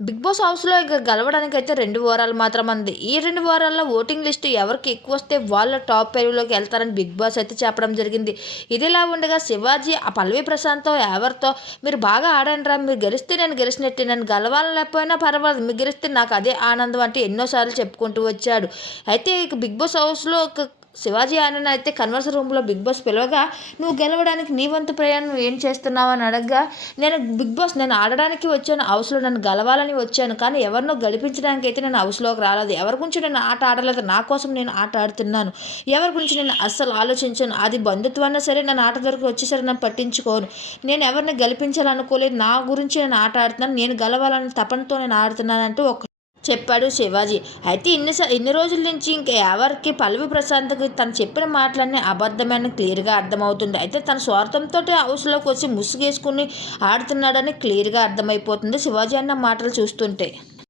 Big boss హౌస్లో ఇక గెలవడానికి అయితే రెండు వారాలు మాత్రం అంది ఈ రెండు వారాల్లో ఓటింగ్ లిస్టు ఎవరికి ఎక్కువ వస్తే వాళ్ళ టాప్ ఫైవ్లోకి వెళ్తారని బిగ్ బాస్ అయితే చెప్పడం జరిగింది. ఇదిలా ఉండగా శివాజీ ఆ పల్లవి ప్రశాంత్తో ఎవరితో మీరు బాగా ఆడండి రా మీరు గెలిస్తే నేను గెలిచినట్టే నేను గెలవాలని లేకపోయినా పర్వాలేదు మీరు గెలిస్తే నాకు అదే ఆనందం అంటే ఎన్నోసార్లు చెప్పుకుంటూ వచ్చాడు. అయితే ఇక బిగ్ బాస్ హౌస్లో ఒక శివాజీ ఆనంద్ అయితే కన్వర్స్ రూమ్లో బిగ్ బాస్ పిలవగా నువ్వు గెలవడానికి నీ వంతు ప్రయాణం ఏం చేస్తున్నావు? అని అడగగా నేను బిగ్ బాస్ నేను ఆడడానికి వచ్చాను హౌస్లో నన్ను గెలవాలని వచ్చాను కానీ ఎవరినో గెలిపించడానికి అయితే నేను హౌస్లోకి రాలేదు. ఎవరి గురించి నేను ఆట ఆడలేదు నా కోసం నేను ఆట ఆడుతున్నాను. ఎవరి గురించి నేను అస్సలు ఆలోచించాను. అది బంధుత్వాన్ని సరే నన్ను ఆట దొరికి వచ్చేసరికి నన్ను పట్టించుకోను. నేను ఎవరిని గెలిపించాలనుకోలేదు నా గురించి నేను ఆట ఆడుతున్నాను. నేను గెలవాలని తపనతో నేను ఆడుతున్నానంటూ ఒక చెప్పాడు శివాజీ. అయితే ఇన్ని ఇన్ని రోజుల నుంచి ఇంక ఎవరికి పల్లవి ప్రశాంత్కి తను చెప్పిన మాటలన్నీ అబద్ధమైన క్లియర్గా అర్థమవుతుంది. అయితే తన స్వార్థంతో హౌస్లోకి వచ్చి ముసుగేసుకుని ఆడుతున్నాడని క్లియర్గా అర్థమైపోతుంది శివాజీ అన్న మాటలు చూస్తుంటే.